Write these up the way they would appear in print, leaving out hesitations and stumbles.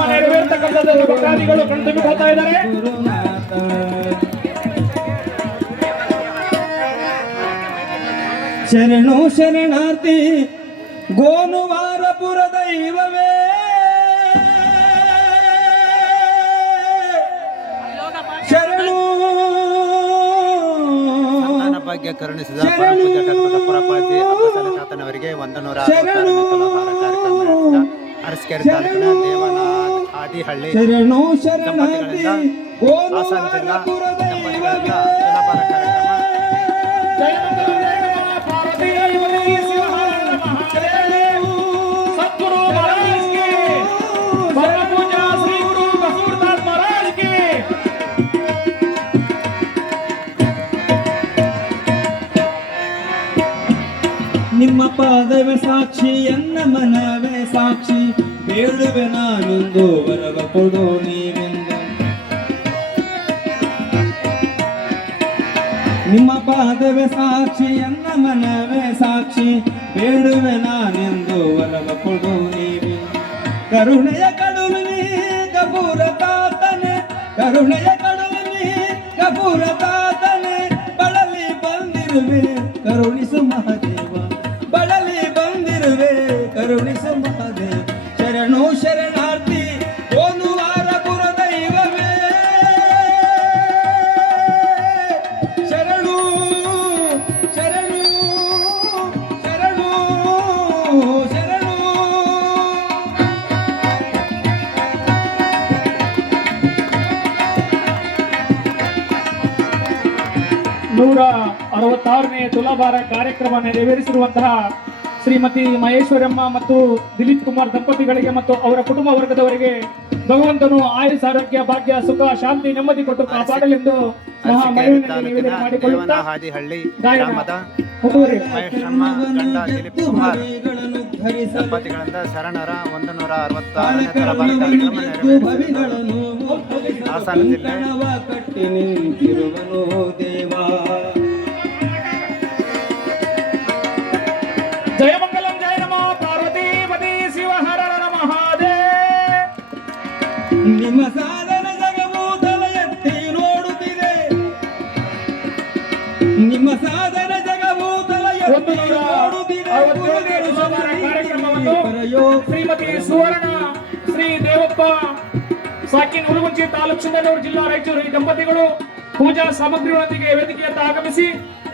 ಕಾರ್ಯಕ್ರಮ ನೆರವೇರ್ತಕ್ಕಂಥದ್ದು ಭಕ್ತಾದಿಗಳು ಕಣ್ತುಂಬಿಕೊಳ್ತಾ ಇದ್ದಾರೆ. ಶರಣು ಶರಣಾರ್ಥಿ ಗೋನುವಾರಪುರ ದೈವವೇ, ಶರಣು ಭಾಗ್ಯ ಕರುಣಿಸಿದ ಪರಮಪೂಜ್ಯ ಡಾಕ್ಟರ್ ಪುರಪಾತಿ ಅಬ್ಬಸಾಲೆ ತಾತನವರಿಗೆ 160ನೇ ತುಲಾಭಾರ ಕಾರ್ಯಕ್ರಮ ನಡೆಸಿದ ಅರಸೀಕೆರೆ ತಾಲೂಕಿನ ದೇವನಾಥ್ ಆದಿಹಳ್ಳಿ ದಂಪತಿಗಳಿಂದ ಹಾಸನ ಜಿಲ್ಲಾ ದಂಪತಿಗಳಿಂದ ತುಲಾಭಾರ ಕಾರ್ಯಕ್ರಮ ನಿಮ್ಮ ಪಾದವೇ ಸಾಕ್ಷಿ, ಎನ್ನ ಮನವೇ ಸಾಕ್ಷಿ, ಬೇಡುವೆ ನಾನೊಂದು ವರವ ಕೊಡು ನೀವೆಂದು. ನಿಮ್ಮ ಪಾದವೇ ಸಾಕ್ಷಿ, ಎನ್ನ ಮನವೇ ಸಾಕ್ಷಿ, ಬೇಡುವೆ ನಾನೆಂದು ವರವ ಕೊಡು ನೀವೆ. ಕರುಣೆಯ ಕಡುವಿನಿ ಕಪೂರ ತಾತನೆ, ಕರುಣೆಯ ಕಡುವಿನಿ ಕಪೂರ ತಾತನೆ, ಬಳಲಿ ಬಂದಿರುವೆ ಕರುಣಿಸು ಮಹದೇವ, ಬಳಲಿ ಬಂದಿರುವೆ ಕರುಣಿಸು ಮಹದೇವ. ಶರಣು ಶರಣಾರ್ಥಿ ಗೋನುವಾರಪುರ ದೈವವೇ, ಶರಣು ಶರಣು ಶರಣು ಶರಣು. 166ನೇ ತುಲಾಭಾರ ಕಾರ್ಯಕ್ರಮ ನೆರವೇರಿಸಿರುವಂತಹ ಶ್ರೀಮತಿ ಮಹೇಶ್ವರಮ್ಮ ಮತ್ತು ದಿಲೀಪ್ ಕುಮಾರ್ ದಂಪತಿಗಳಿಗೆ ಮತ್ತು ಅವರ ಕುಟುಂಬ ವರ್ಗದವರಿಗೆ ಭಗವಂತನು ಆಯುಷ್ ಆರೋಗ್ಯ ಭಾಗ್ಯ ಸುಖ ಶಾಂತಿ ನೆಮ್ಮದಿ ಕೊಟ್ಟು ಕಾಪಾಡಲೆಂದು ನಿವೇದನೆ ಮಾಡಿಕೊಳ್ಳುತ್ತಾ ಮಹೇಶ್ವರಮ್ಮ ಗಂಡ ದಿಲೀಪ್ ಕುಮಾರ್ ದಂಪತಿಗಳಿಂದ ಶರಣರ 166ನೇ ತುಲಾಭಾರ ಕಾರ್ಯಕ್ರಮ ನೆರವೇರಿಸಿದರು. ಹಾಸನ ಜಿಲ್ಲೆ ಜಯ ಮಂಗಲಂ ಜಯ ನಮೋ ಪಾರ್ವತೀಪತಿ ಶಿವ ಹರ ಹರ ಮಹಾದೇವ. ನಿಮ್ಮ ಸಾಧನ ಜಗವು ತಲೆ ಎತ್ತಿ ನೋಡುತ್ತಿದೆ, ನಿಮ್ಮ ಸಾಧನ ಜಗವು ತಲೆ ಎತ್ತಿ ನೋಡುತ್ತಿದೆ. ಕಾರ್ಯಕ್ರಮವನ್ನು ಶ್ರೀಮತಿ ಸುವರ್ಣ ಶ್ರೀ ದೇವಪ್ಪ ಸಾಕಿನ್ ಹುಲಗುಂಚಿ ತಾಲೂಕು ಸಿಂಧನೂರು ಜಿಲ್ಲಾ ರಾಯಚೂರು ಈ ದಂಪತಿಗಳು ಪೂಜಾ ಸಾಮಗ್ರಿಗಳೊಂದಿಗೆ ವೇದಿಕೆಯತ್ತ ಆಗಮಿಸಿ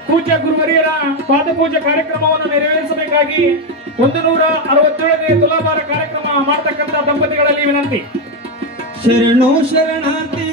ಪೂಜ್ಯ ಗುರುವರಿಯರ ಪಾದಪೂಜೆ ಕಾರ್ಯಕ್ರಮವನ್ನು ನೆರವೇರಿಸಬೇಕಾಗಿ 167ನೇ ತುಲಾಭಾರ ಕಾರ್ಯಕ್ರಮ ಮಾಡತಕ್ಕಂಥ ದಂಪತಿಗಳಲ್ಲಿ ವಿನಂತಿ. ಶರಣು ಶರಣಾರ್ಥಿ